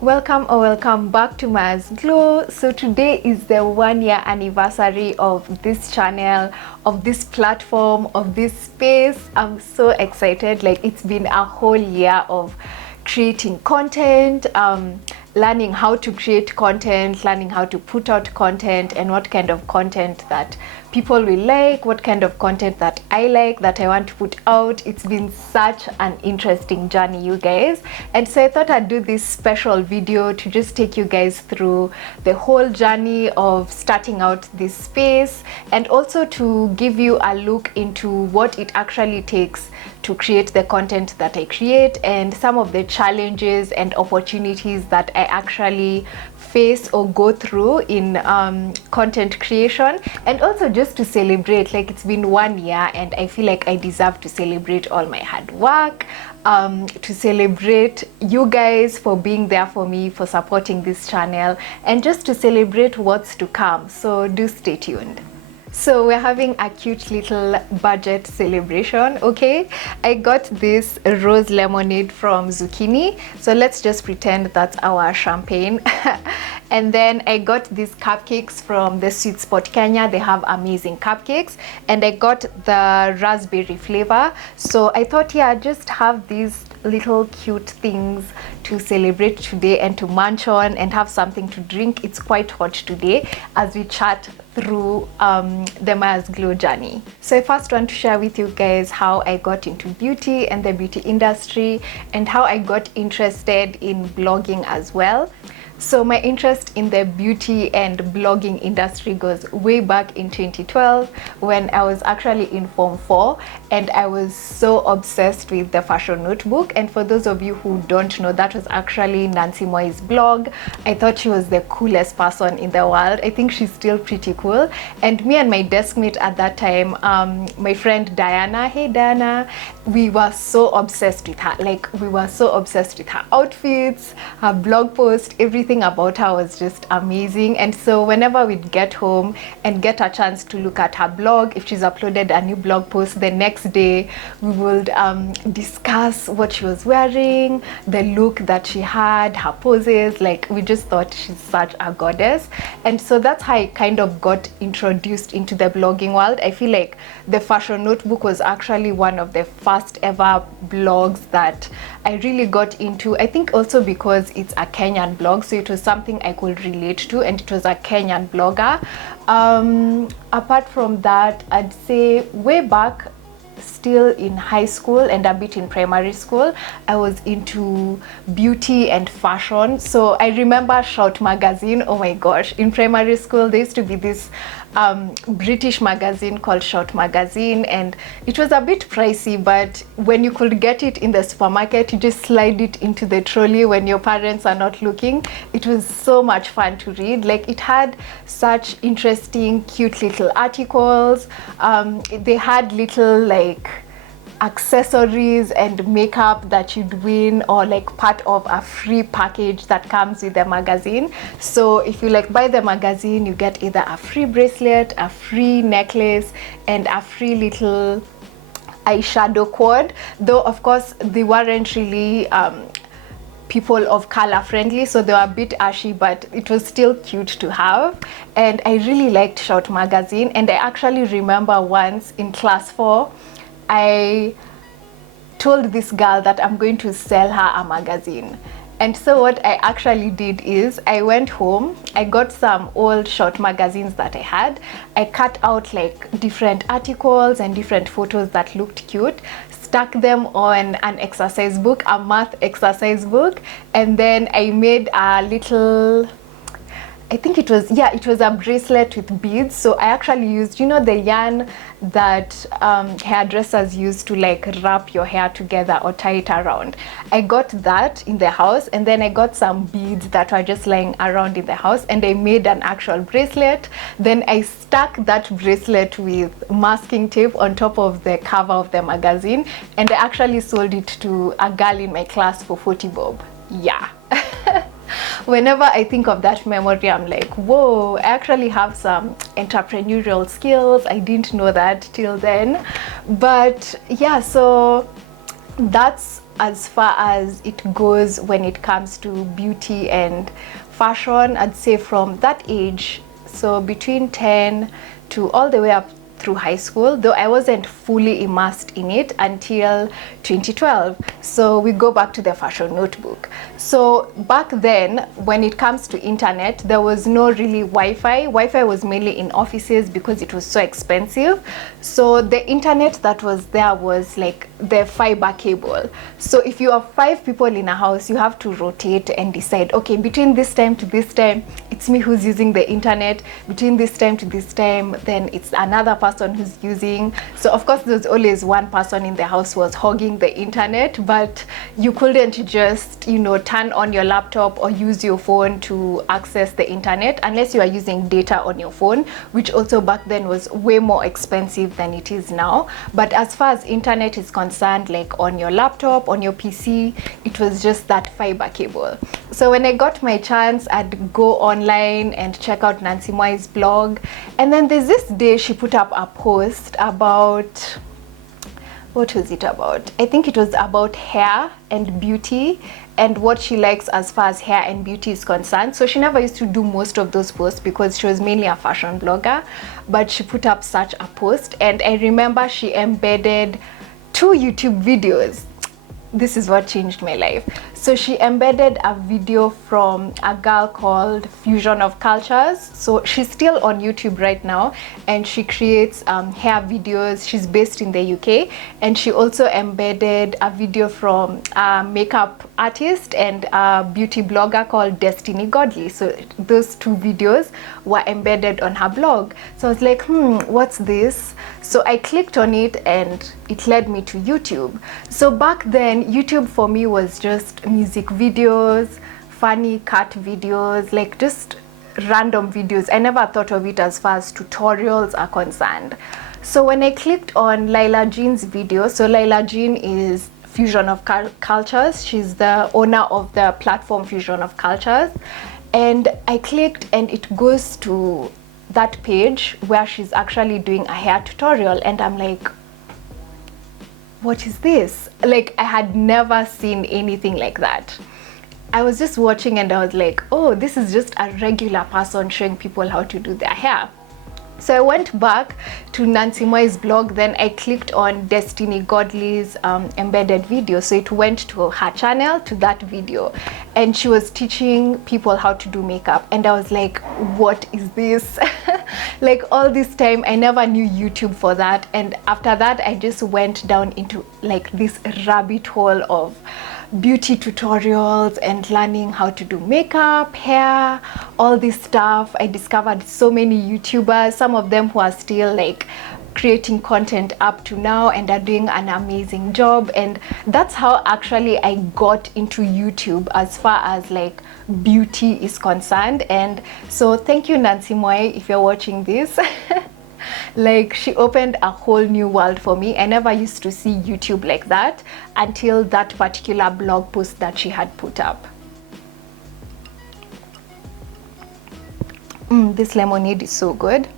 Welcome or welcome back to Mars Glow. So today is the 1 year anniversary of this channel, of this platform, of this space. I'm so excited. Like, it's been a whole year of creating content, learning how to create content, learning how to put out content, and what kind of content that people will like, what kind of content that I like, that I want to put out. It's been such an interesting journey, you guys. And so I thought I'd do this special video to just take you guys through the whole journey of starting out this space, and also to give you a look into what it actually takes to create the content that I create, and some of the challenges and opportunities that I actually face or go through in content creation. And also just to celebrate, like, it's been 1 year and I feel like I deserve to celebrate all my hard work, to celebrate you guys for being there for me, for supporting this channel, and just to celebrate what's to come. So do stay tuned. So we're having a cute little budget celebration, okay? I got this rose lemonade from Zucchini, so let's just pretend that's our champagne. And then I got these cupcakes from the Sweet Spot Kenya. They have amazing cupcakes, and I got the raspberry flavor. So I thought, yeah, just have these little cute things to celebrate today and to munch on and have something to drink. It's quite hot today as we chat through the Mars Glow journey. So I first want to share with you guys how I got into beauty and the beauty industry, and how I got interested in blogging as well. So my interest in the beauty and blogging industry goes way back in 2012, when I was actually in Form 4, and I was so obsessed with the Fashion Notebook. And for those of you who don't know, that was actually Nancy Moy's blog. I thought she was the coolest person in the world. I think she's still pretty cool. And me and my deskmate at that time, my friend Diana, hey Diana, we were so obsessed with her. Like, we were so obsessed with her outfits, her blog post, everything about her was just amazing. And so whenever we'd get home and get a chance to look at her blog, if she's uploaded a new blog post, the next day we would discuss what she was wearing, the look that she had, her poses. Like, we just thought she's such a goddess. And so that's how I kind of got introduced into the blogging world. I feel like the Fashion Notebook was actually one of the first ever blogs that I really got into. I think also because it's a Kenyan blog, so it was something I could relate to, and it was a Kenyan blogger. Apart from that, I'd say way back, still in high school and a bit in primary school, I was into beauty and fashion. So I remember Shout magazine. Oh my gosh, in primary school there used to be this British magazine called Shout magazine, and it was a bit pricey, but when you could get it in the supermarket, you just slide it into the trolley when your parents are not looking. It was so much fun to read. Like, it had such interesting, cute little articles. They had little, like, accessories and makeup that you'd win, or like part of a free package that comes with the magazine. So if you like buy the magazine, you get either a free bracelet, a free necklace, and a free little eyeshadow quad. Though of course they weren't really people of color friendly, so they were a bit ashy, but it was still cute to have. And I really liked Shout magazine. And I actually remember once in class 4, I told this girl that I'm going to sell her a magazine. And so what I actually did is I went home, I got some old Shout magazines that I had, I cut out like different articles and different photos that looked cute, stuck them on an exercise book, a math exercise book, and then I made a little, I think it was a bracelet with beads. So I actually used, you know, the yarn that hairdressers use to like wrap your hair together or tie it around. I got that in the house, and then I got some beads that were just lying around in the house, and I made an actual bracelet. Then I stuck that bracelet with masking tape on top of the cover of the magazine, and I actually sold it to a girl in my class for 40 bob. Yeah. Whenever I think of that memory, I'm like, whoa, I actually have some entrepreneurial skills. I didn't know that till then. But yeah, so that's as far as it goes when it comes to beauty and fashion. I'd say from that age, so between 10 to all the way up through high school, though I wasn't fully immersed in it until 2012. So we go back to the fashion notebook. So back then, when it comes to internet, there was no really Wi-Fi. Wi-Fi was mainly in offices because it was so expensive. So the internet that was there was like the fiber cable. So if you have 5 people in a house, you have to rotate and decide, okay, between this time to this time, it's me who's using the internet. Between this time to this time, then it's another person who's using. So of course there's always one person in the house who was hogging the internet, but you couldn't just, you know, turn on your laptop or use your phone to access the internet unless you are using data on your phone, which also back then was way more expensive than it is now. But as far as internet is concerned, like on your laptop, on your PC, it was just that fiber cable. So when I got my chance, I'd go online and check out Nancy Moi's blog. And then there's this day she put up a post about, what was it about? I think it was about hair and beauty and what she likes as far as hair and beauty is concerned. So she never used to do most of those posts because she was mainly a fashion blogger, but she put up such a post. And I remember she embedded 2 YouTube videos. This is what changed my life. So she embedded a video from a girl called Fusion of Cultures. So she's still on YouTube right now and she creates hair videos. She's based in the UK, and she also embedded a video from a makeup artist and a beauty blogger called Destiny Godly. So those 2 videos were embedded on her blog. So I was like, what's this? So I clicked on it and it led me to YouTube. So back then, YouTube for me was just music videos, funny cut videos, like just random videos. I never thought of it as far as tutorials are concerned. So when I clicked on Lila Jean's video, so Lila Jean is Fusion of Cultures. She's the owner of the platform Fusion of Cultures. And I clicked and it goes to that page where she's actually doing a hair tutorial, and I'm like, what is this? Like, I had never seen anything like that. I was just watching and I was like, oh, this is just a regular person showing people how to do their hair. So I went back to Nancy Moi's blog, then I clicked on Destiny Godly's embedded video. So it went to her channel, to that video, and she was teaching people how to do makeup. And I was like, what is this? Like, all this time I never knew YouTube for that. And after that, I just went down into like this rabbit hole of beauty tutorials and learning how to do makeup, hair, all this stuff. I discovered so many YouTubers, some of them who are still like creating content up to now and are doing an amazing job. And that's how actually I got into YouTube as far as like beauty is concerned. And so thank you, Nancy Moi, if you're watching this. Like, she opened a whole new world for me. I never used to see YouTube like that until that particular blog post that she had put up. This lemonade is so good.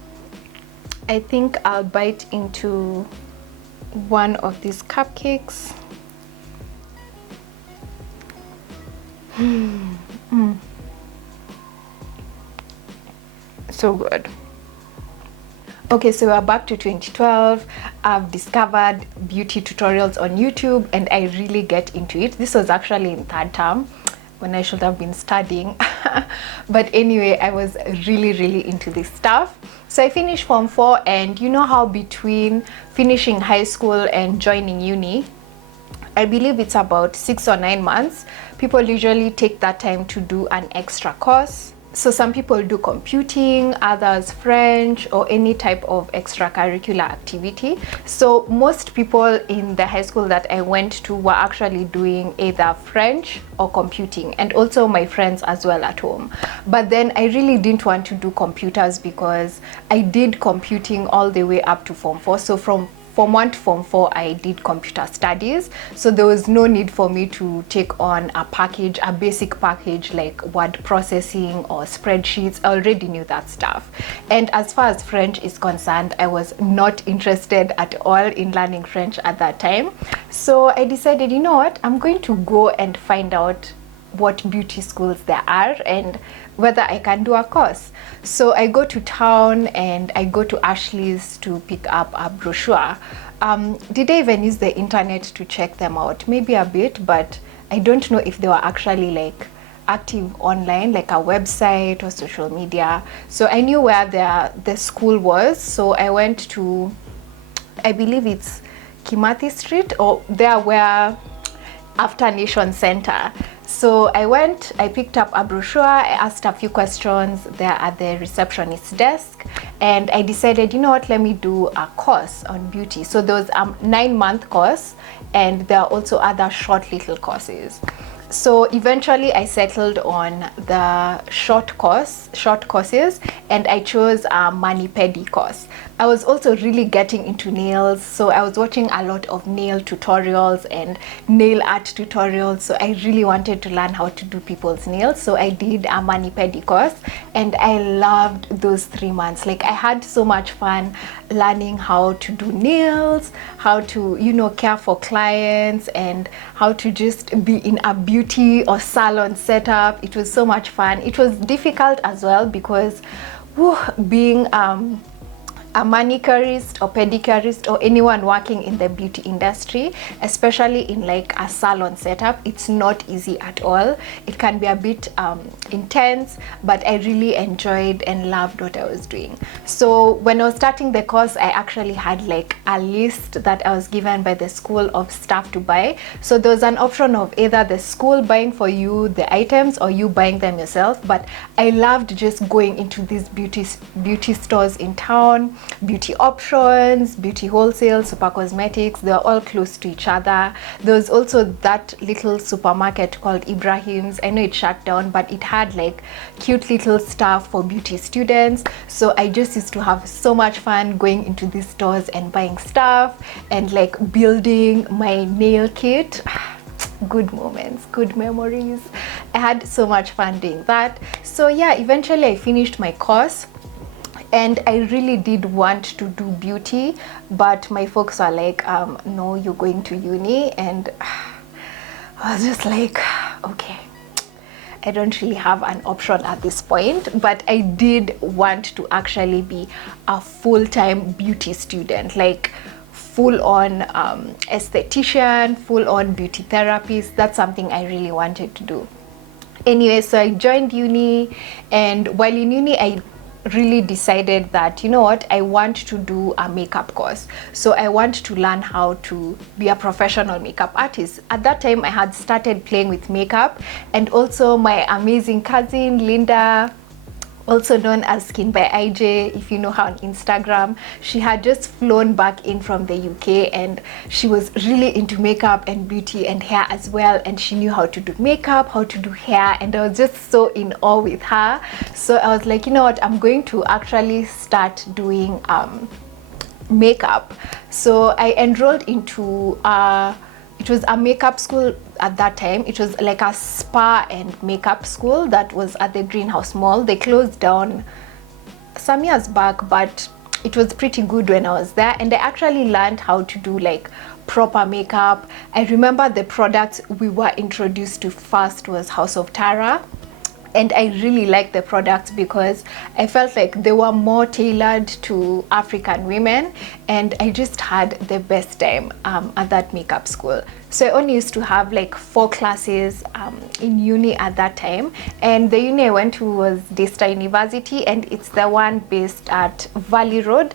I think I'll bite into one of these cupcakes. So good. Okay, so we're back to 2012. I've discovered beauty tutorials on YouTube and I really get into it. This was actually in 3rd term when I should have been studying. But anyway, I was really into this stuff. So I finished Form 4, and you know how between finishing high school and joining uni, I believe it's about 6 or 9 months, people usually take that time to do an extra course. So some people do computing, others French, or any type of extracurricular activity. So most people in the high school that I went to were actually doing either French or computing, and also my friends as well at home. But then I really didn't want to do computers because I did computing all the way up to Form 4. So from Form 1 to Form 4, I did computer studies, so there was no need for me to take on a basic package like word processing or spreadsheets. I already knew that stuff. And as far as French is concerned, I was not interested at all in learning French at that time. So I decided, you know what, I'm going to go and find out what beauty schools there are and whether I can do a course. So I go to town and I go to Ashley's to pick up a brochure. Did I even use the internet to check them out? Maybe a bit, but I don't know if they were actually like active online, like a website or social media. So I knew where the school was. So I went to, I believe it's Kimathi Street, or there where after Nation Center. So I went, I picked up a brochure, I asked a few questions there at the receptionist's desk, and I decided, you know what, let me do a course on beauty. So there was a 9-month course, and there are also other short little courses. So eventually I settled on the short courses, and I chose a mani-pedi course. I was also really getting into nails, so I was watching a lot of nail tutorials and nail art tutorials. So I really wanted to learn how to do people's nails, so I did a mani-pedi course, and I loved those 3 months. Like, I had so much fun learning how to do nails, how to, you know, care for clients, and how to just be in a beauty or salon setup. It was so much fun. It was difficult as well because being a manicurist or pedicurist or anyone working in the beauty industry, especially in like a salon setup, it's not easy at all. It can be a bit intense, but I really enjoyed and loved what I was doing. So when I was starting the course, I actually had like a list that I was given by the school of stuff to buy. So there was an option of either the school buying for you the items or you buying them yourself. But I loved just going into these beauty stores in town, beauty options, beauty wholesale, super cosmetics. They're all close to each other. There was also that little supermarket called Ibrahim's. I know it shut down, but it had like cute little stuff for beauty students. So I just used to have so much fun going into these stores and buying stuff and like building my nail kit. Good moments, good memories. I had so much fun doing that. So yeah, eventually I finished my course, and I really did want to do beauty, but my folks were like, no, you're going to uni. And I was just like, okay, I don't really have an option at this point. But I did want to actually be a full-time beauty student, like full-on esthetician, full-on beauty therapist. That's something I really wanted to do. Anyway, so I joined uni, and while in uni, I really decided that, you know what, I want to do a makeup course. So I want to learn how to be a professional makeup artist. At that time, I had started playing with makeup, and also my amazing cousin Linda, also known as Skin by IJ, if you know her on Instagram, she had just flown back in from the UK, and she was really into makeup and beauty and hair as well, and she knew how to do makeup, how to do hair, and I was just so in awe with her. So I was like, you know what, I'm going to actually start doing makeup. So I enrolled into it was a makeup school at that time. It was like a spa and makeup school that was at the Greenhouse Mall. They closed down some years back, but it was pretty good when I was there, and I actually learned how to do like proper makeup. I remember the products we were introduced to first was House of Tara, and I really liked the products because I felt like they were more tailored to African women, and I just had the best time at that makeup school. So I only used to have like 4 classes in uni at that time, and the uni I went to was Daystar University, and it's the one based at Valley Road,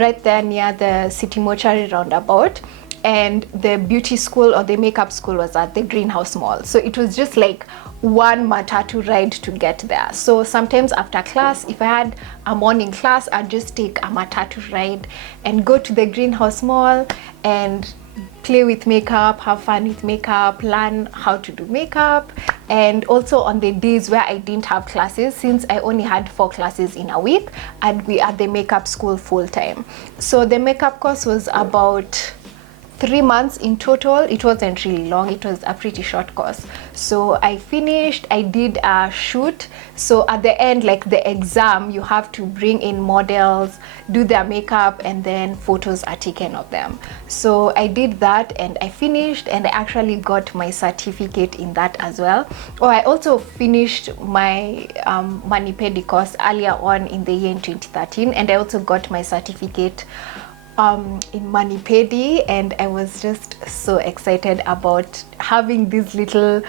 right there near the City Mortuary roundabout. And the beauty school or the makeup school was at the Greenhouse Mall. So it was just like one matatu ride to get there. So sometimes after class, if I had a morning class, I'd just take a matatu ride and go to the Greenhouse Mall and play with makeup, have fun with makeup, learn how to do makeup. And also on the days where I didn't have classes, since I only had 4 classes in a week, and we at the makeup school full time. So the makeup course was about 3 months in total. It wasn't really long, it was a pretty short course. So I finished, I did a shoot. So at the end, like the exam, you have to bring in models, do their makeup, and then photos are taken of them. So I did that and I finished, and I actually got my certificate in that as well. Oh, I also finished my mani-pedi course earlier on in the year in 2013, and I also got my certificate in mani-pedi, and I was just so excited about having these little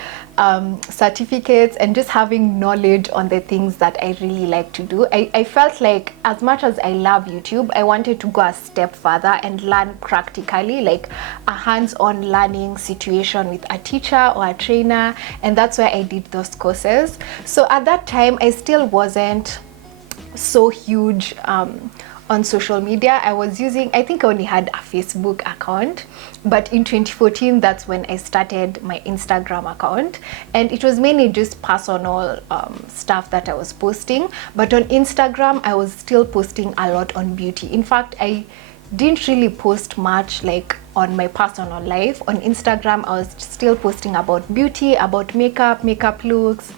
certificates and just having knowledge on the things that I really like to do. I felt like, as much as I love YouTube, I wanted to go a step further and learn practically, like a hands-on learning situation with a teacher or a trainer, and that's why I did those courses. So at that time, I still wasn't so huge on social media. I was using, I think I only had a Facebook account, but in 2014, that's when I started my Instagram account, and it was mainly just personal stuff that I was posting. But on Instagram, I was still posting a lot on beauty. In fact, I didn't really post much like on my personal life. On Instagram, I was still posting about beauty, about makeup looks,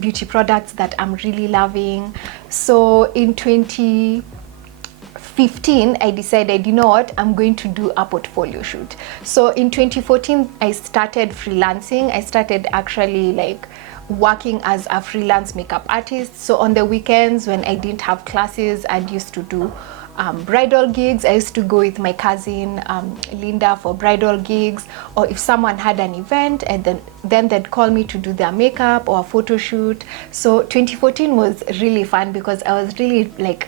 beauty products that I'm really loving. So in 2015, I decided, you know what, I'm going to do a portfolio shoot. So in 2014, I started freelancing. I started actually like working as a freelance makeup artist. So on the weekends when I didn't have classes, I used to do bridal gigs. I used to go with my cousin Linda for bridal gigs, or if someone had an event, and then they'd call me to do their makeup or a photo shoot. So 2014 was really fun because I was really like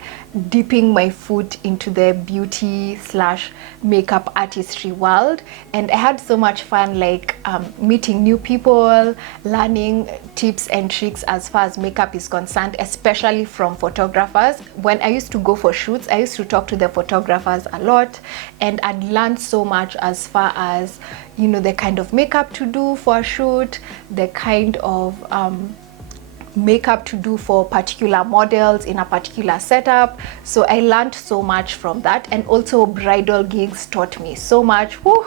dipping my foot into the beauty slash makeup artistry world, and I had so much fun like meeting new people, learning tips and tricks as far as makeup is concerned, especially from photographers. When I used to go for shoots, I used to talk to the photographers a lot, and I'd learned so much as far as, you know, the kind of makeup to do for a shoot, the kind of makeup to do for particular models in a particular setup. So I learned so much from that, and also bridal gigs taught me so much. Whew.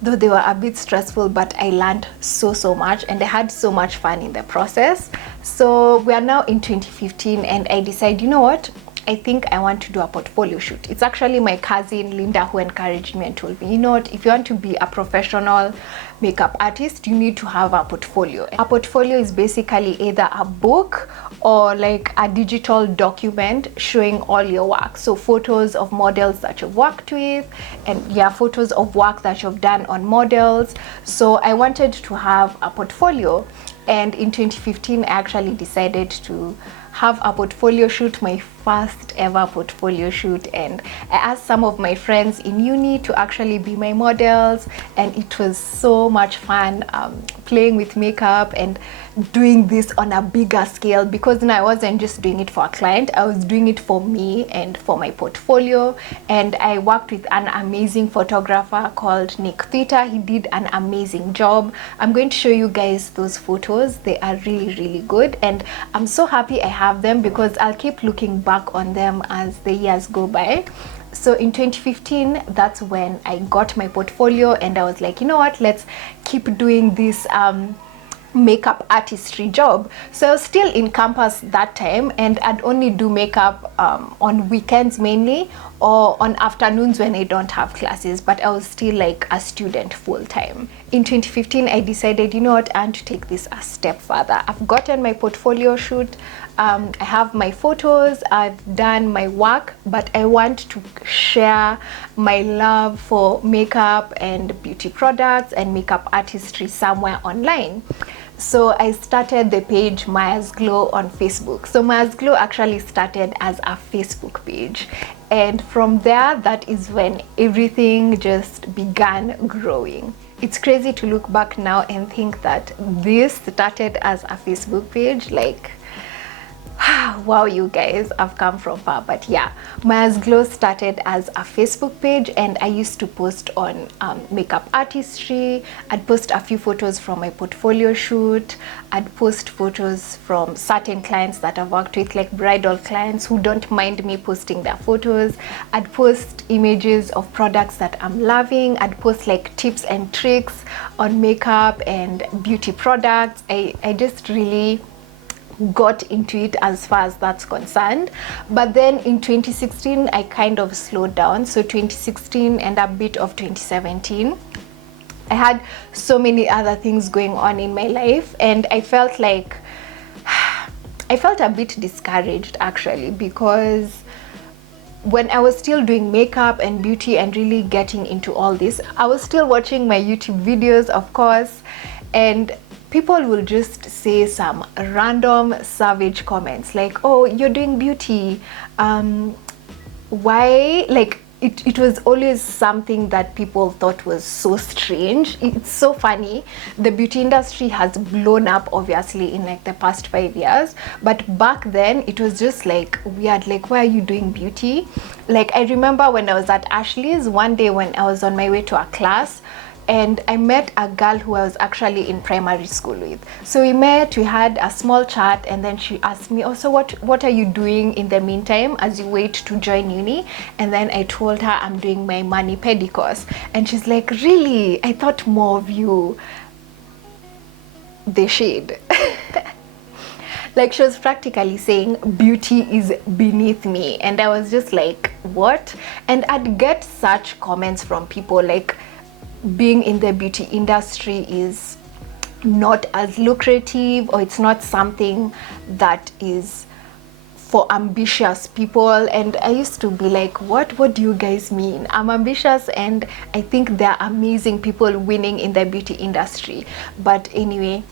Though they were a bit stressful, but I learned so much, and I had so much fun in the process. So we are now in 2015, and I decided, you know what, I think I want to do a portfolio shoot. It's actually my cousin Linda who encouraged me and told me, you know what, if you want to be a professional makeup artist, you need to have a portfolio. A portfolio is basically either a book or like a digital document showing all your work. So photos of models that you've worked with, and yeah, photos of work that you've done on models. So I wanted to have a portfolio, and in 2015 I actually decided to have a portfolio shoot, my first ever portfolio shoot, and I asked some of my friends in uni to actually be my models, and it was so much fun playing with makeup and doing this on a bigger scale, because now I wasn't just doing it for a client, I was doing it for me and for my portfolio. And I worked with an amazing photographer called Nick Theta. He did an amazing job. I'm going to show you guys those photos. They are really good, and I'm so happy I have them because I'll keep looking back on them as the years go by. So in 2015, that's when I got my portfolio, and I was like, you know what, let's keep doing this makeup artistry job. So I was still in campus that time, and I'd only do makeup on weekends mainly, or on afternoons when I don't have classes, but I was still like a student full time. In 2015, I decided, you know what, I want to take this a step further. I've gotten my portfolio shoot, I have my photos, I've done my work, but I want to share my love for makeup and beauty products and makeup artistry somewhere online. So I started the page Maya's Glow on Facebook. So Maya's Glow actually started as a Facebook page, and from there, that is when everything just began growing. It's crazy to look back now and think that this started as a Facebook page. Like, wow, you guys, I've come from far. But yeah, Maya's Glow started as a Facebook page, and I used to post on makeup artistry. I'd post a few photos from my portfolio shoot. I'd post photos from certain clients that I've worked with, like bridal clients who don't mind me posting their photos. I'd post images of products that I'm loving. I'd post like tips and tricks on makeup and beauty products. I just really got into it as far as that's concerned. But then in 2016 I kind of slowed down. So 2016 and a bit of 2017, I had so many other things going on in my life, and I felt like I felt a bit discouraged actually, because when I was still doing makeup and beauty and really getting into all this, I was still watching my YouTube videos, of course, and people will just say some random savage comments like, oh, you're doing beauty, why, like it was always something that people thought was so strange. It's so funny. The beauty industry has blown up obviously in like the past 5 years, but back then it was just like weird, like, why are you doing beauty? Like, I remember when I was at Ashley's one day when I was on my way to a class, and I met a girl who I was actually in primary school with. So we met, we had a small chat, and then she asked me, oh, so what are you doing in the meantime as you wait to join uni? And then I told her I'm doing my mani-pedi course. And she's like, really? I thought more of you. The shade. Like, she was practically saying beauty is beneath me. And I was just like, what? And I'd get such comments from people like, being in the beauty industry is not as lucrative, or it's not something that is for ambitious people. And I used to be like, what do you guys mean? I'm ambitious, and I think there are amazing people winning in the beauty industry. But anyway,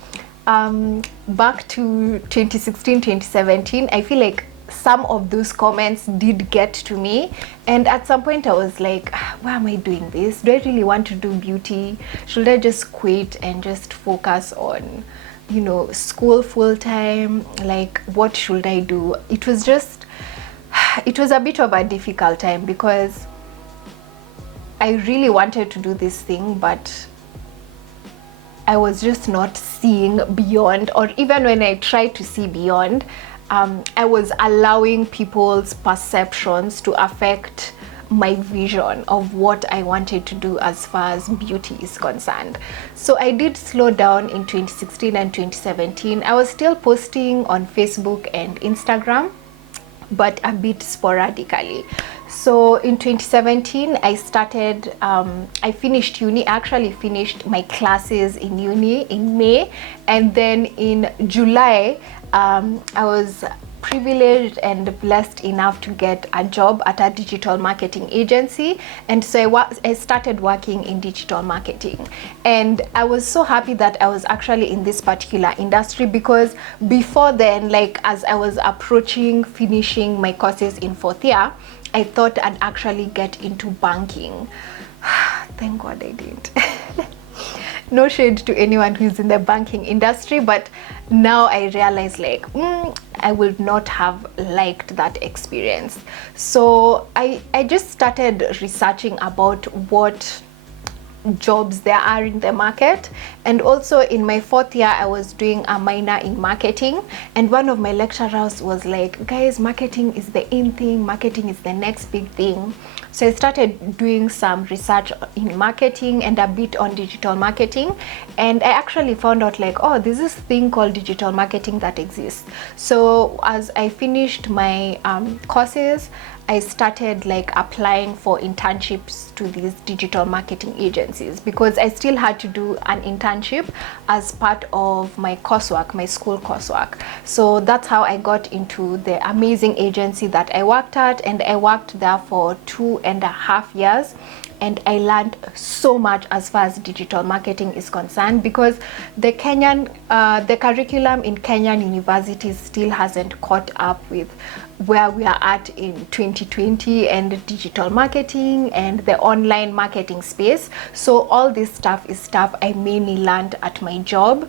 back to 2016, 2017, I feel like some of those comments did get to me, and at some point I was like, why am I doing this? Do I really want to do beauty? Should I just quit and just focus on, you know, school full time? Like, what should I do? It was a bit of a difficult time, because I really wanted to do this thing, but I was just not seeing beyond, or even when I tried to see beyond, I was allowing people's perceptions to affect my vision of what I wanted to do as far as beauty is concerned. So I did slow down in 2016 and 2017. I was still posting on Facebook and Instagram, but a bit sporadically. So in 2017 I started, I finished uni. I actually finished my classes in uni in May, and then in July I was privileged and blessed enough to get a job at a digital marketing agency, and so I started working in digital marketing. And I was so happy that I was actually in this particular industry, because before then, like, as I was approaching finishing my courses in 4th year, I thought I'd actually get into banking. Thank God I didn't. No shade to anyone who's in the banking industry, but now I realize, like, I would not have liked that experience. So I just started researching about what jobs there are in the market. And also in my 4th year I was doing a minor in marketing, and one of my lecturers was like, guys, marketing is the in thing, marketing is the next big thing. So I started doing some research in marketing and a bit on digital marketing, and I actually found out, like, oh, there's this thing called digital marketing that exists. So as I finished my courses, I started like applying for internships to these digital marketing agencies, because I still had to do an internship as part of my coursework, my school coursework. So that's how I got into the amazing agency that I worked at, and I worked there for 2.5 years. And I learned so much as far as digital marketing is concerned, because the curriculum in Kenyan universities still hasn't caught up with where we are at in 2020 and digital marketing and the online marketing space. So all this stuff is stuff I mainly learned at my job.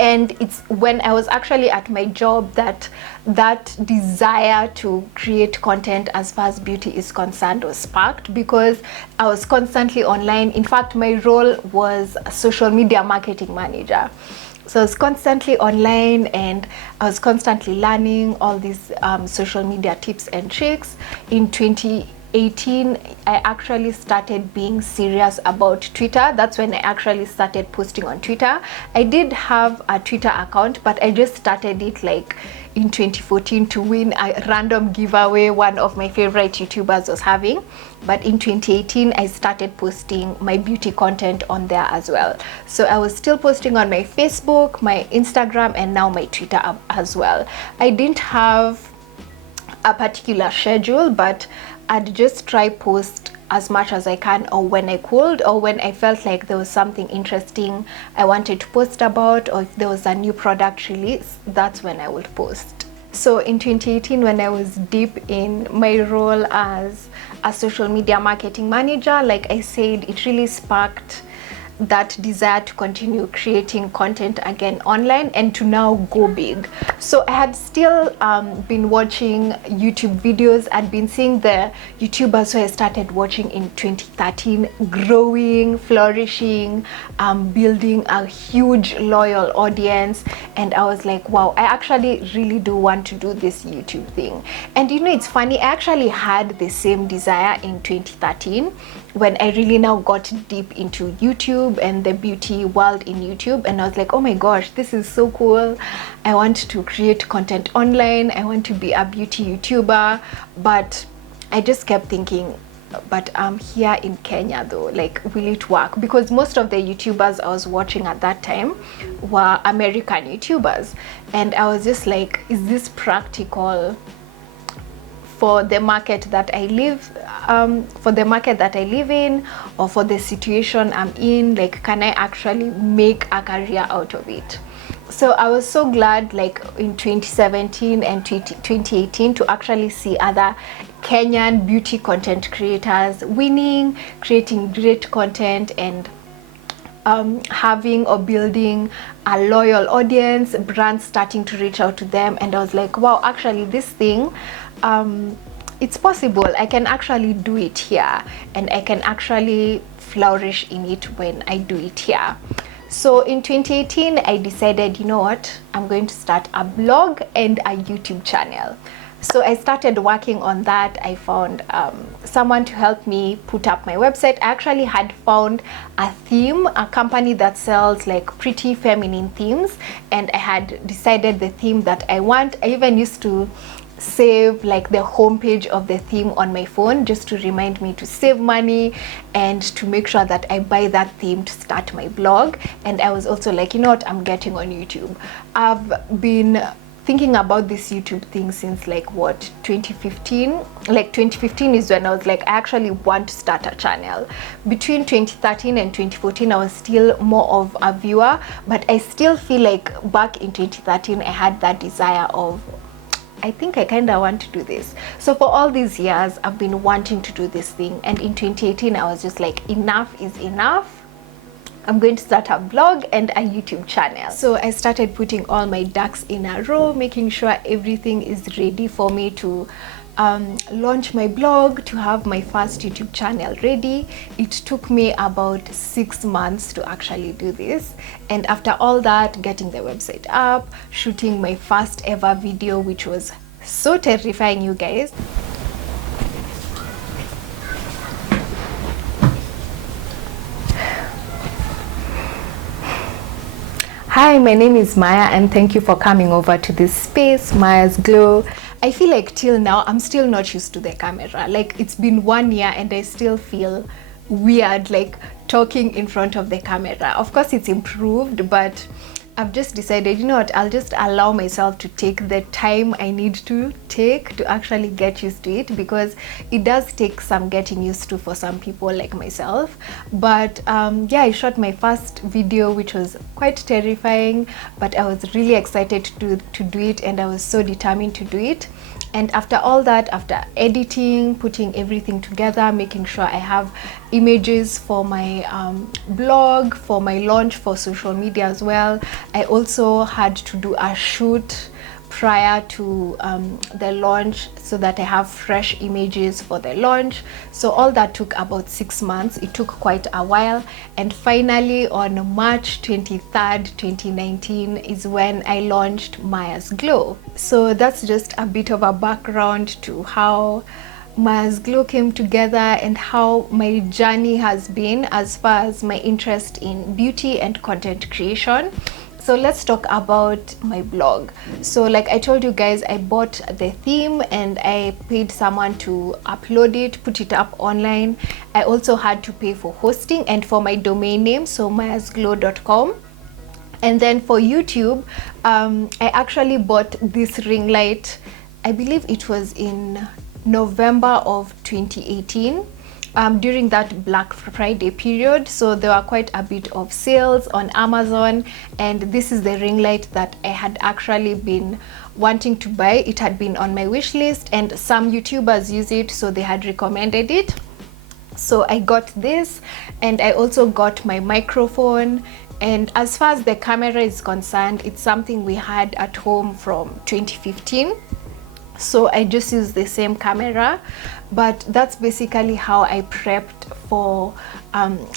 And it's when I was actually at my job that that desire to create content as far as beauty is concerned was sparked, because I was constantly online. In fact, my role was a social media marketing manager. So I was constantly online, and I was constantly learning all these social media tips and tricks. In 2018, I actually started being serious about Twitter. That's when I actually started posting on Twitter. I did have a Twitter account, but I just started it like in 2014 to win a random giveaway one of my favorite YouTubers was having. But in 2018, I started posting my beauty content on there as well. So I was still posting on my Facebook, my Instagram, and now my Twitter as well. I didn't have a particular schedule, but I'd just try post as much as I can, or when I could, or when I felt like there was something interesting I wanted to post about, or if there was a new product release, that's when I would post. So in 2018, when I was deep in my role as a social media marketing manager, like I said, it really sparked that desire to continue creating content again online and to now go big. So I had still been watching YouTube videos. I'd been seeing the YouTubers who I started watching in 2013 growing, flourishing, building a huge loyal audience, and I was like, wow, I actually really do want to do this YouTube thing. And you know, it's funny, I actually had the same desire in 2013 when I really now got deep into YouTube and the beauty world in YouTube, and I was like, oh my gosh, this is so cool. I want to create content online. I want to be a beauty YouTuber. But I just kept thinking, but I'm here in Kenya though, like, will it work? Because most of the YouTubers I was watching at that time were American YouTubers, and I was just like, is this practical for the market that I live in, or for the situation I'm in? Like, can I actually make a career out of it? So I was so glad, like in 2017 and 2018, to actually see other Kenyan beauty content creators winning, creating great content, and having or building a loyal audience, brands starting to reach out to them. And I was like, wow, actually this thing, it's possible. I can actually do it here, and I can actually flourish in it when I do it here. So in 2018, I decided, you know what, I'm going to start a blog and a YouTube channel. So I started working on that. I found someone to help me put up my website. I actually had found a theme, a company that sells like pretty feminine themes, and I had decided the theme that I want. I even used to save like the homepage of the theme on my phone, just to remind me to save money and to make sure that I buy that theme to start my blog. And I was also like, you know what, I'm getting on YouTube. I've been thinking about this YouTube thing since like what, 2015. Like 2015 is when I was like, I actually want to start a channel. Between 2013 and 2014, I was still more of a viewer, but I still feel like back in 2013 I had that desire of, I think I kind of want to do this. So for all these years, I've been wanting to do this thing. And in 2018, I was just like, enough is enough. I'm going to start a blog and a YouTube channel. So I started putting all my ducks in a row, making sure everything is ready for me to launch my blog, to have my first YouTube channel ready. It took me about 6 months to actually do this. And after all that, getting the website up, shooting my first ever video, which was so terrifying, you guys. Hi, my name is Maya, and thank you for coming over to this space, Maya's Glow. I feel like till now, I'm still not used to the camera. Like, it's been 1 year and I still feel weird, like talking in front of the camera. Of course, it's improved, but I've just decided, you know what, I'll just allow myself to take the time I need to take to actually get used to it, because it does take some getting used to for some people like myself. But yeah, I shot my first video, which was quite terrifying, but I was really excited to do it, and I was so determined to do it. And after all that, after editing, putting everything together, making sure I have images for my blog, for my launch, for social media as well, I also had to do a shoot prior to the launch so that I have fresh images for the launch. So all that took about 6 months. It took quite a while, and finally on March 23rd 2019 is when I launched Maya's Glow. So that's just a bit of a background to how Maya's Glow came together and how my journey has been as far as my interest in beauty and content creation. So let's talk about my blog. So like I told you guys, I bought the theme and I paid someone to upload it, put it up online. I also had to pay for hosting and for my domain name, so mayasglow.com. And then for YouTube, I actually bought this ring light. I believe it was in November of 2018. During that Black Friday period, so there were quite a bit of sales on Amazon, and this is the ring light that I had actually been wanting to buy. It had been on my wish list and some YouTubers use it, so they had recommended it. So I got this, and I also got my microphone. And as far as the camera is concerned, it's something we had at home from 2015. So I just use the same camera, but that's basically how I prepped for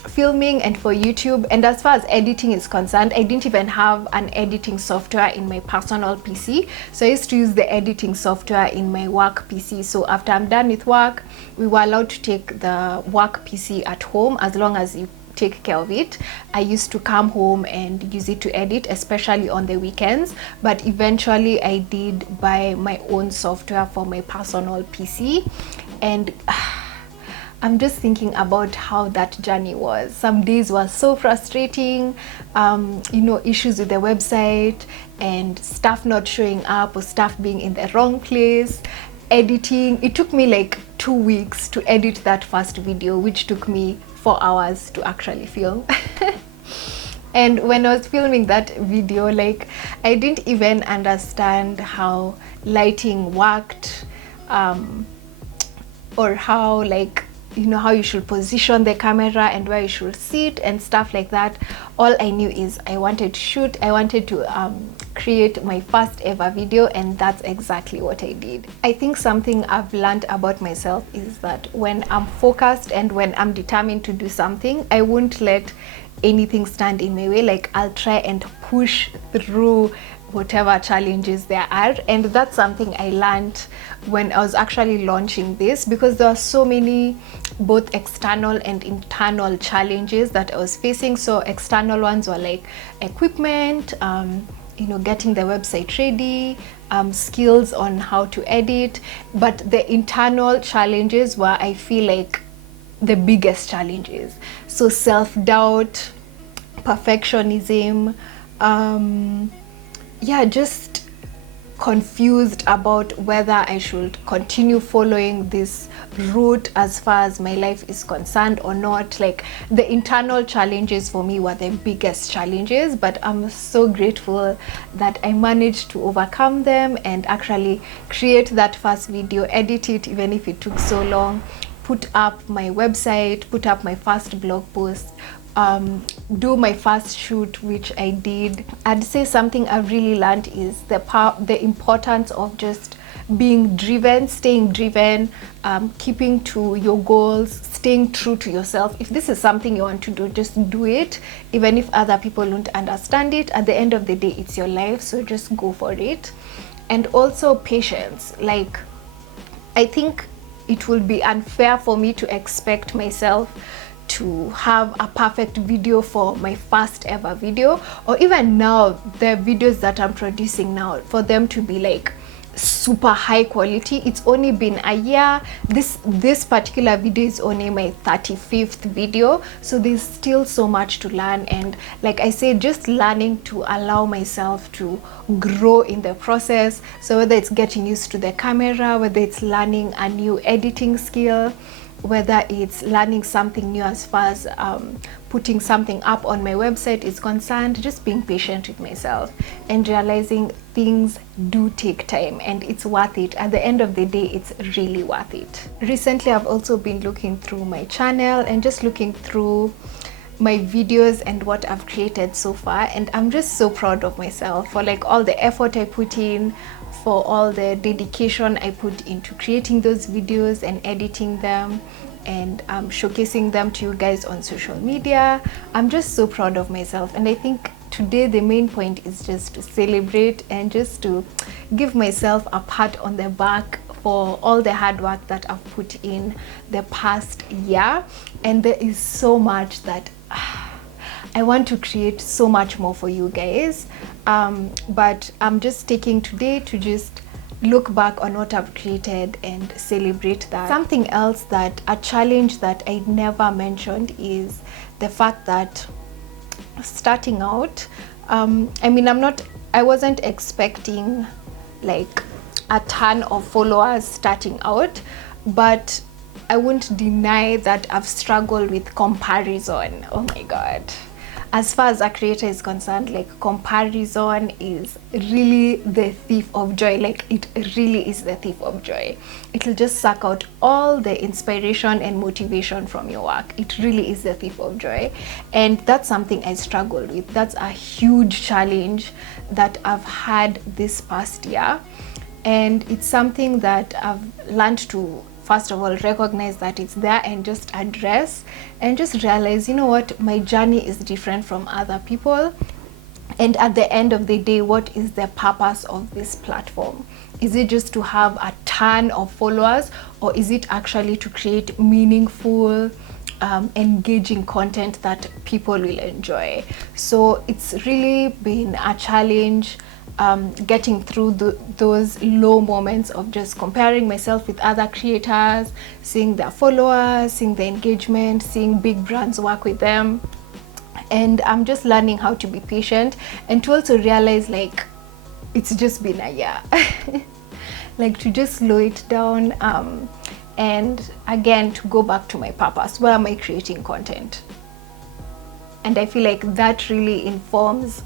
filming and for YouTube. And as far as editing is concerned, I didn't even have an editing software in my personal PC. So I used to use the editing software in my work PC. So after I'm done with work, we were allowed to take the work PC at home as long as you take care of it. I used to come home and use it to edit, especially on the weekends, but eventually I did buy my own software for my personal PC. And I'm just thinking about how that journey was. Some days were so frustrating, you know, issues with the website and stuff not showing up or stuff being in the wrong place. Editing, it took me like 2 weeks to edit that first video, which took me 4 hours to actually film. And when I was filming that video, like, I didn't even understand how lighting worked, or how, like, you know, how you should position the camera and where you should sit and stuff like that. All I knew is I wanted to shoot, I wanted to create my first ever video, and that's exactly what I did. I think something I've learned about myself is that when I'm focused and when I'm determined to do something, I won't let anything stand in my way. Like, I'll try and push through whatever challenges there are. And that's something I learned when I was actually launching this, because there are so many both external and internal challenges that I was facing. So external ones were like equipment, you know, getting the website ready, skills on how to edit. But the internal challenges were, I feel like, the biggest challenges. So self-doubt, perfectionism, yeah, just confused about whether I should continue following this route as far as my life is concerned or not. Like, the internal challenges for me were the biggest challenges, but I'm so grateful that I managed to overcome them and actually create that first video, edit it even if it took so long, put up my website, put up my first blog post, do my first shoot, which I did. I'd say something I've really learned is the importance of just being driven, staying driven, keeping to your goals, staying true to yourself. If this is something you want to do, just do it, even if other people don't understand it. At the end of the day, it's your life, so just go for it. And also patience. Like, I think it will be unfair for me to expect myself to have a perfect video for my first ever video, or even now the videos that I'm producing now, for them to be like super high quality. It's only been a year. This particular video is only my 35th video, so there's still so much to learn. And like I said, just learning to allow myself to grow in the process. So whether it's getting used to the camera, whether it's learning a new editing skill, whether it's learning something new as far as putting something up on my website is concerned, just being patient with myself and realizing things do take time and it's worth it. At the end of the day, it's really worth it. Recently, I've also been looking through my channel and just looking through, my videos and what I've created so far, and I'm just so proud of myself for like all the effort I put in, for all the dedication I put into creating those videos and editing them and showcasing them to you guys on social media. I'm just so proud of myself, and I think today the main point is just to celebrate and just to give myself a pat on the back for all the hard work that I've put in the past year. And there is so much that I want to create so much more for you guys, but I'm just taking today to just look back on what I've created and celebrate that. Something else, that a challenge that I never mentioned, is the fact that starting out, I mean, I wasn't expecting like a ton of followers starting out, but I won't deny that I've struggled with comparison. Oh my god. As far as a creator is concerned, like, comparison is really the thief of joy. Like, it really is the thief of joy. It'll just suck out all the inspiration and motivation from your work. It really is the thief of joy. And that's something I struggled with. That's a huge challenge that I've had this past year. And it's something that I've learned to, first of all, recognize that it's there and just address, and just realize, you know what, my journey is different from other people. And at the end of the day, what is the purpose of this platform? Is it just to have a ton of followers, or is it actually to create meaningful, engaging content that people will enjoy? So it's really been a challenge, getting through those low moments of just comparing myself with other creators, seeing their followers, seeing the engagement, seeing big brands work with them. And I'm just learning how to be patient, and to also realize, like, it's just been a year. Like, to just slow it down, and again, to go back to my purpose. Why am I creating content? And I feel like that really informs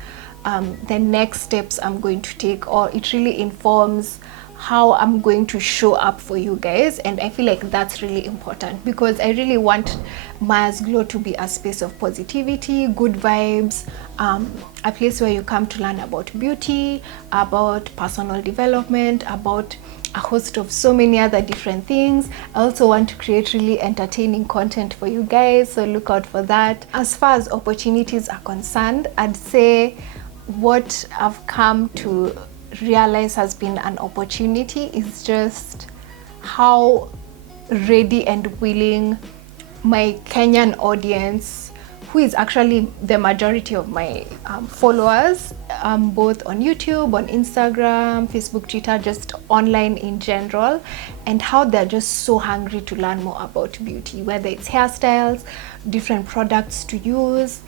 the next steps I'm going to take, or it really informs how I'm going to show up for you guys. And I feel like that's really important, because I really want Maya's Glow to be a space of positivity, good vibes, a place where you come to learn about beauty, about personal development, about a host of so many other different things. I also want to create really entertaining content for you guys, so look out for that. As far as opportunities are concerned, I'd say what I've come to realize has been an opportunity is just how ready and willing my Kenyan audience, who is actually the majority of my followers, both on YouTube, on Instagram, Facebook, Twitter, just online in general, and how they're just so hungry to learn more about beauty, whether it's hairstyles, different products to use,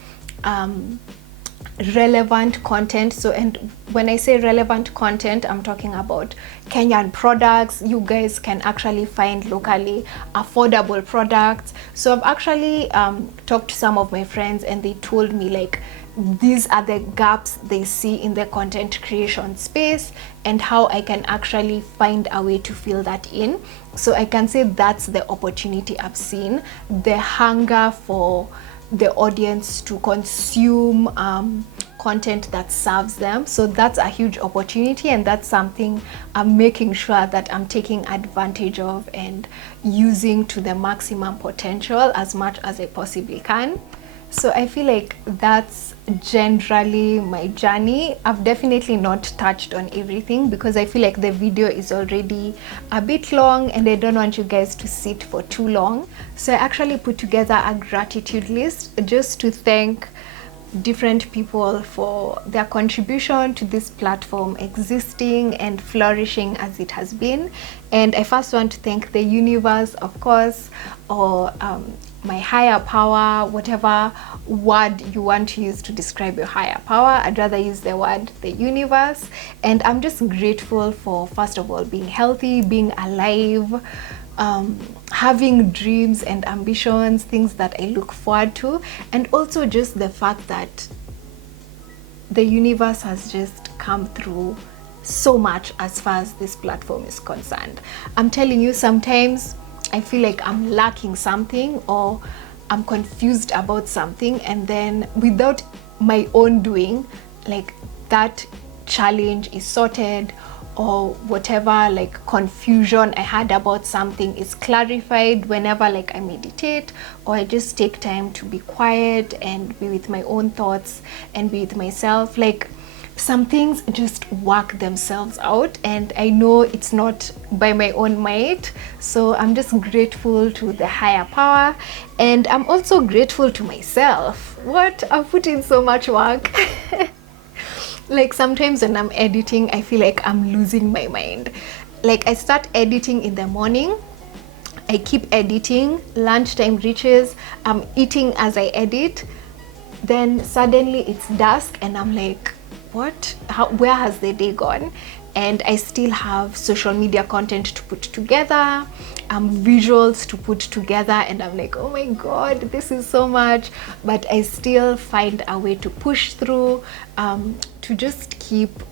relevant content. So, and when I say relevant content, I'm talking about Kenyan products you guys can actually find locally, affordable products. So I've actually talked to some of my friends, and they told me, like, these are the gaps they see in the content creation space, and how I can actually find a way to fill that in. So I can say that's the opportunity I've seen, the hunger for the audience to consume content that serves them. So that's a huge opportunity, and that's something I'm making sure that I'm taking advantage of and using to the maximum potential as much as I possibly can. So I feel like that's generally my journey. I've definitely not touched on everything, because I feel like the video is already a bit long and I don't want you guys to sit for too long. So I actually put together a gratitude list just to thank different people for their contribution to this platform existing and flourishing as it has been. And I first want to thank the universe, of course, or my higher power, whatever word you want to use to describe your higher power. I'd rather use the word the universe. And I'm just grateful for, first of all, being healthy, being alive, having dreams and ambitions, things that I look forward to, and also just the fact that the universe has just come through so much as far as this platform is concerned. I'm telling you, sometimes I feel like I'm lacking something, or I'm confused about something, and then without my own doing, like that challenge is sorted, or whatever like confusion I had about something is clarified whenever like I meditate, or I just take time to be quiet and be with my own thoughts and be with myself. Like some things just work themselves out, and I know it's not by my own might. So I'm just grateful to the higher power, and I'm also grateful to myself. What, I've put in so much work. Like sometimes when I'm editing, I feel like I'm losing my mind. Like I start editing in the morning, I keep editing, lunchtime reaches, I'm eating as I edit, then suddenly it's dusk and I'm like, what? Where has the day gone? And I still have social media content to put together, visuals to put together, and I'm like, oh my god, this is so much. But I still find a way to push through, to just keep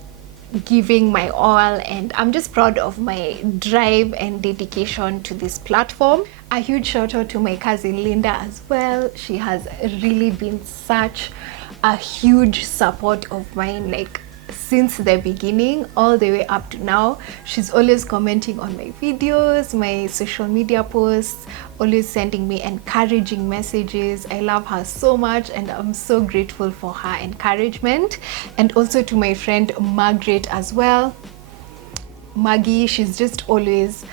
giving my all, and I'm just proud of my drive and dedication to this platform. A huge shout out to my cousin Linda as well. She has really been such a huge support of mine, like since the beginning all the way up to now. She's always commenting on my videos, my social media posts, always sending me encouraging messages. I love her so much, and I'm so grateful for her encouragement. And also to my friend Margaret as well. Maggie, she's just always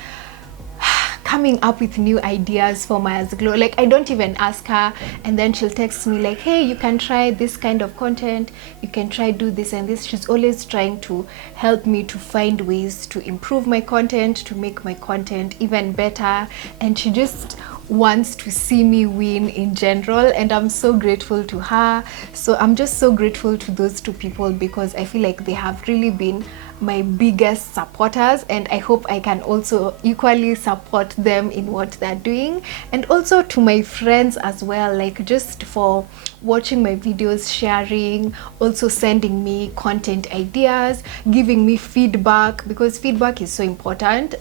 coming up with new ideas for my Glow. Like I don't even ask her, and then she'll text me like, hey, you can try this kind of content, you can try do this and this. She's always trying to help me to find ways to improve my content, to make my content even better, and she just wants to see me win in general, and I'm so grateful to her. So I'm just so grateful to those two people, because I feel like they have really been my biggest supporters, and I hope I can also equally support them in what they're doing. And also to my friends as well, like just for watching my videos, sharing, also sending me content ideas, giving me feedback, because feedback is so important.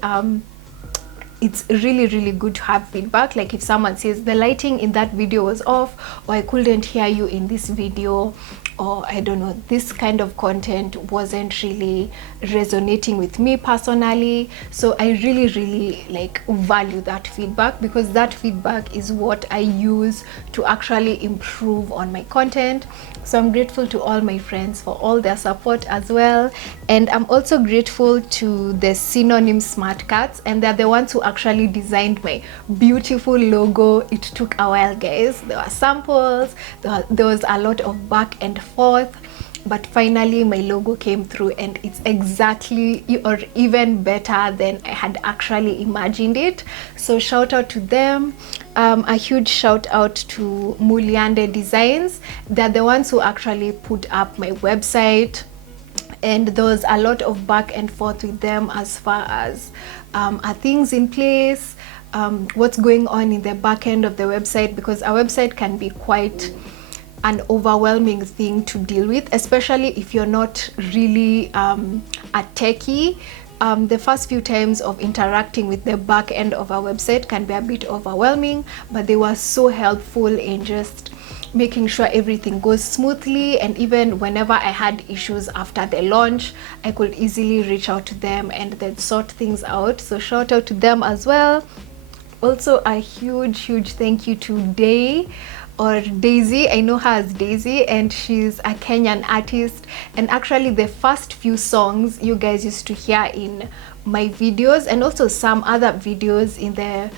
It's really good to have feedback. Like if someone says the lighting in that video was off, or I couldn't hear you in this video, or I don't know, this kind of content wasn't really resonating with me personally. So I really like value that feedback, because that feedback is what I use to actually improve on my content. So I'm grateful to all my friends for all their support as well. And I'm also grateful to the Synonym smart cards, and they're the ones who actually designed my beautiful logo. It took a while, guys. There were samples, there was a lot of back and forth, but finally my logo came through, and it's exactly or even better than I had actually imagined it. So shout out to them. A huge shout out to Muliande Designs. They're the ones who actually put up my website, and there was a lot of back and forth with them as far as are things in place, what's going on in the back end of the website, because our website can be quite an overwhelming thing to deal with, especially if you're not really a techie. The first few times of interacting with the back end of our website can be a bit overwhelming, but they were so helpful in just making sure everything goes smoothly. And even whenever I had issues after the launch, I could easily reach out to them and they'd sort things out. So shout out to them as well. Also a huge thank you to Daisy. I know her as Daisy, and she's a Kenyan artist. And actually the first few songs you guys used to hear in my videos, and also some other videos in the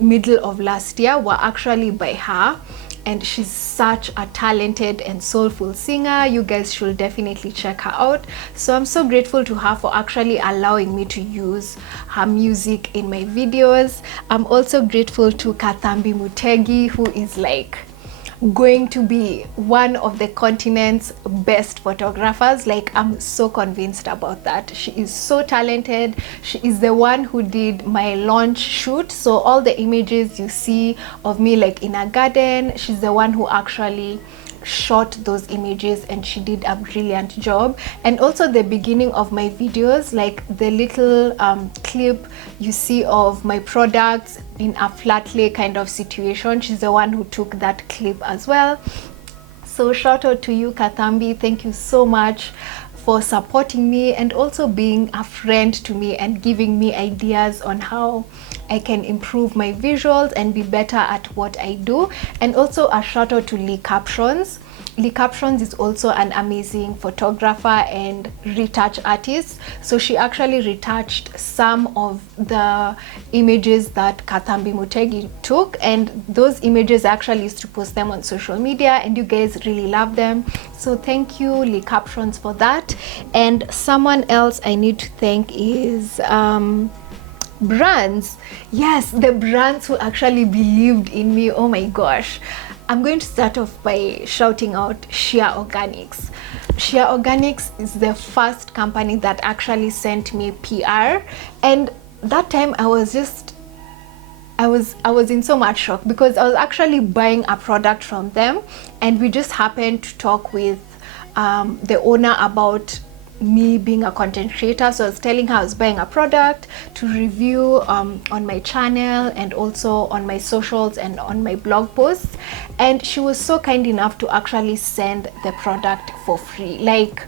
middle of last year, were actually by her. And she's such a talented and soulful singer. You guys should definitely check her out. So I'm so grateful to her for actually allowing me to use her music in my videos. I'm also grateful to Kathambi Mutegi, who is like going to be one of the continent's best photographers. Like I'm so convinced about that. She is so talented. She is the one who did my launch shoot, so all the images you see of me like in a garden, she's the one who actually shot those images, and she did a brilliant job. And also the beginning of my videos, like the little clip you see of my products in a flat lay kind of situation, she's the one who took that clip as well. So shout out to you, Kathambi. Thank you so much for supporting me and also being a friend to me and giving me ideas on how I can improve my visuals and be better at what I do. And also a shout out to Lee Captions. Lee Captions is also an amazing photographer and retouch artist. So she actually retouched some of the images that Kathambi Mutegi took, and those images I actually used to post them on social media, and you guys really love them. So thank you, Lee Captions, for that. And someone else I need to thank is brands. Yes, the brands who actually believed in me. Oh my gosh. I'm going to start off by shouting out Sheer Organics. Sheer Organics is the first company that actually sent me PR, and that time I was in so much shock because I was actually buying a product from them, and we just happened to talk with the owner about me being a content creator. So I was telling her I was buying a product to review on my channel and also on my socials and on my blog posts, and she was so kind enough to actually send the product for free. Like,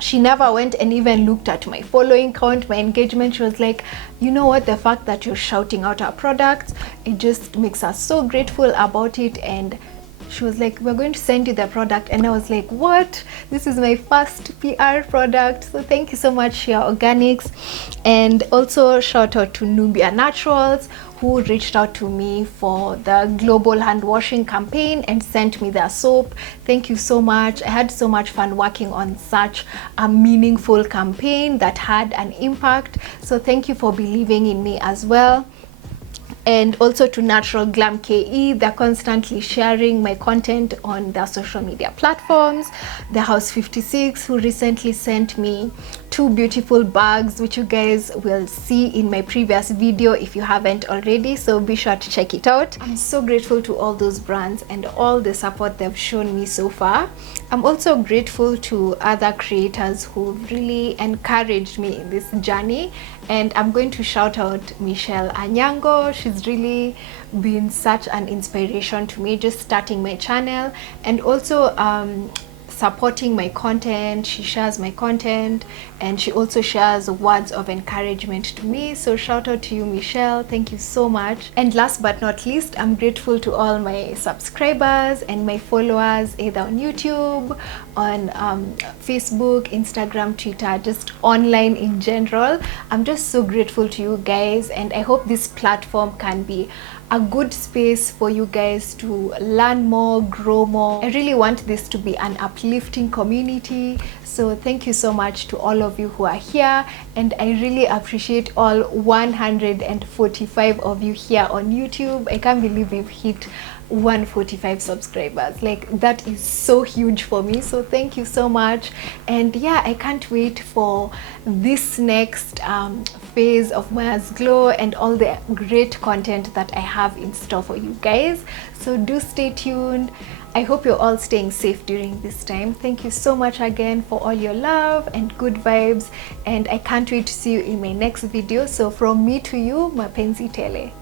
she never went and even looked at my following count, my engagement. She was like, you know what, the fact that you're shouting out our products, it just makes us so grateful about it. And she was like, we're going to send you the product. And I was like, what? This is my first PR product. So thank you so much, Sheer Organics. And also shout out to Nubia Naturals, who reached out to me for the global hand washing campaign and sent me their soap. Thank you so much. I had so much fun working on such a meaningful campaign that had an impact. So thank you for believing in me as well. And also to Natural Glam KE, they're constantly sharing my content on their social media platforms. The House 56, who recently sent me 2 beautiful bags, which you guys will see in my previous video if you haven't already, so be sure to check it out. I'm so grateful to all those brands and all the support they've shown me so far. I'm also grateful to other creators who really encouraged me in this journey, and I'm going to shout out Michelle Anyango. She's really been such an inspiration to me just starting my channel, and also supporting my content. She shares my content and she also shares words of encouragement to me. So shout out to you, Michelle. Thank you so much. And last but not least, I'm grateful to all my subscribers and my followers, either on YouTube, on Facebook, Instagram, Twitter, just online in general. I'm just so grateful to you guys, and I hope this platform can be a good space for you guys to learn more, grow more. I really want this to be an uplifting community. So thank you so much to all of you who are here, and I really appreciate all 145 of you here on YouTube. I can't believe we've hit 145 subscribers. Like, that is so huge for me, so thank you so much. And yeah, I can't wait for this next phase of Maya's Glow and all the great content that I have in store for you guys. So do stay tuned. I hope you're all staying safe during this time. Thank you so much again for all your love and good vibes, and I can't wait to see you in my next video. So from me to you, mapenzi tele.